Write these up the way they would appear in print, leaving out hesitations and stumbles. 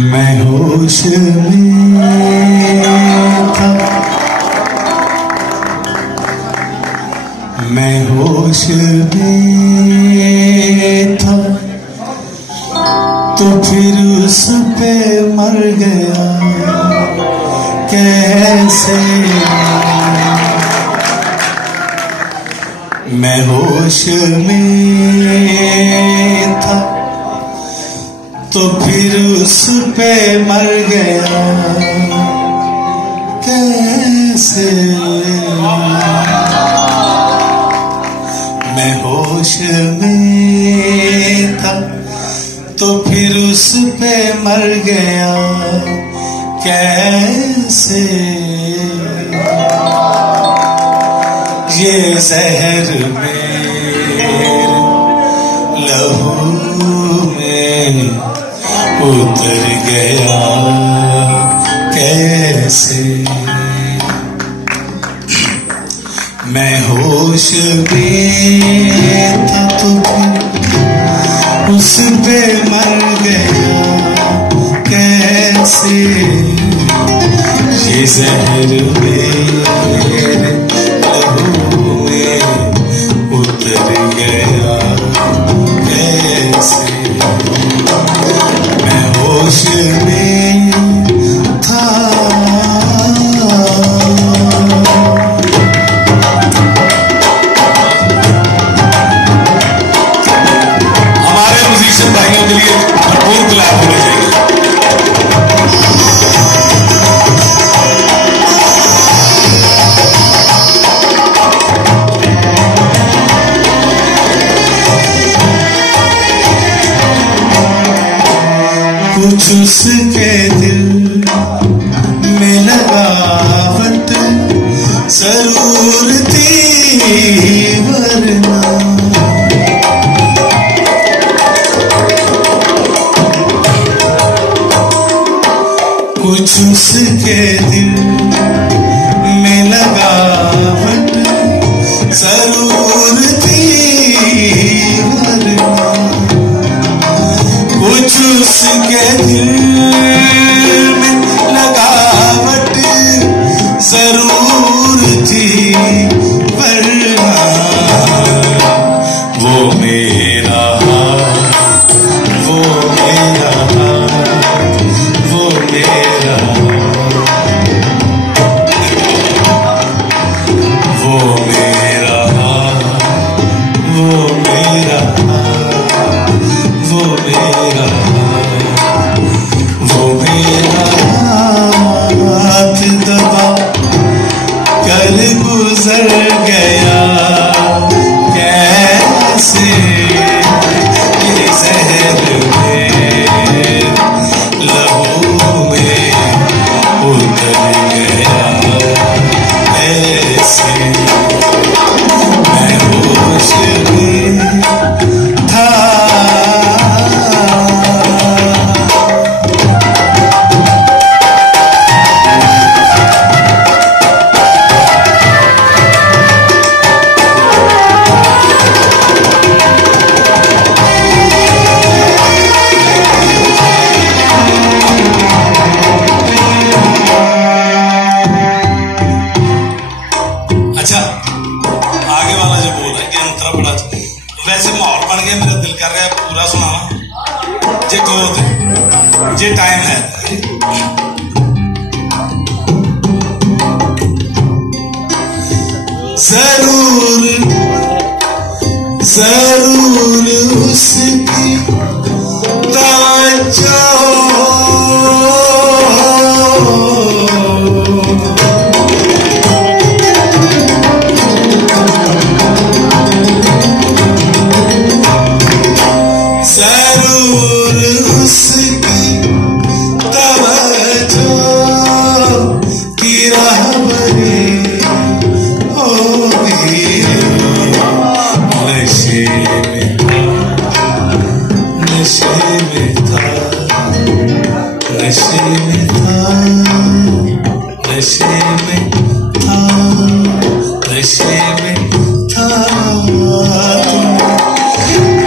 मैं होश में था, मैं होश में था, तो फिर उस पे मर गया कैसे। मैं होश में था, तो फिर उस पे मर गया कैसे। मैं होश में था, तो फिर उस पे मर गया कैसे। ये जहर मेरे लहू में उतर गया कैसे। मैं होश में था, तो उस पे मर गया कैसे। ये जहर मेरे लहू में उतर गया कैसे। मैं होश में था। हमारे म्यूजिशियन भाइयों के लिए भरपूर क्लैप होने चाहिए। कुछ उसके दिल में लगावट जरूर थी, वरना कुछ उसके दिल में लगावट जरूर थी, वरना कुछ उसके दिल में लगावट जरूर थी, वरना वो मेरा वो मेरा वो मेरा वो मेरा वो मेरा वो मेरा वो मेरा हाथ दबा कर गुजर गया कैसे। ये जहर मेरे लहू में उतर गया कैसे। मैं होश में था। अच्छा, आगे वाला जो बोल रहा है कि अंतरा बड़ा, वैसे माहौल बन गया, मेरा दिल कर रहा है पूरा सुनावा जे कहो जे टाइम है। जरूर जरूर उसकी तवज्जो जरूर उसकी तवज्जो की रहबरी होगी। नशे में था, नशे में था, नशे में था, नशे में था,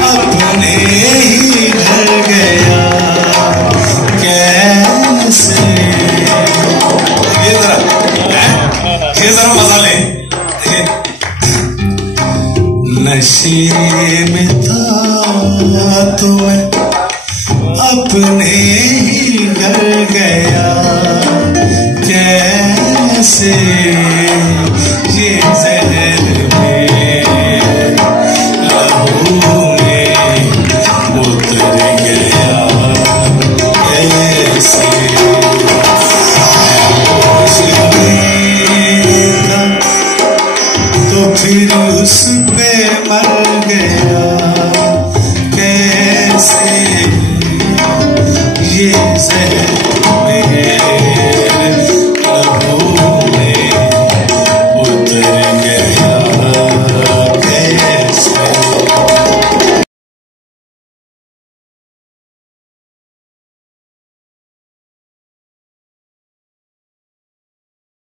अपने ही घर गया कैसे। गया कैसे ये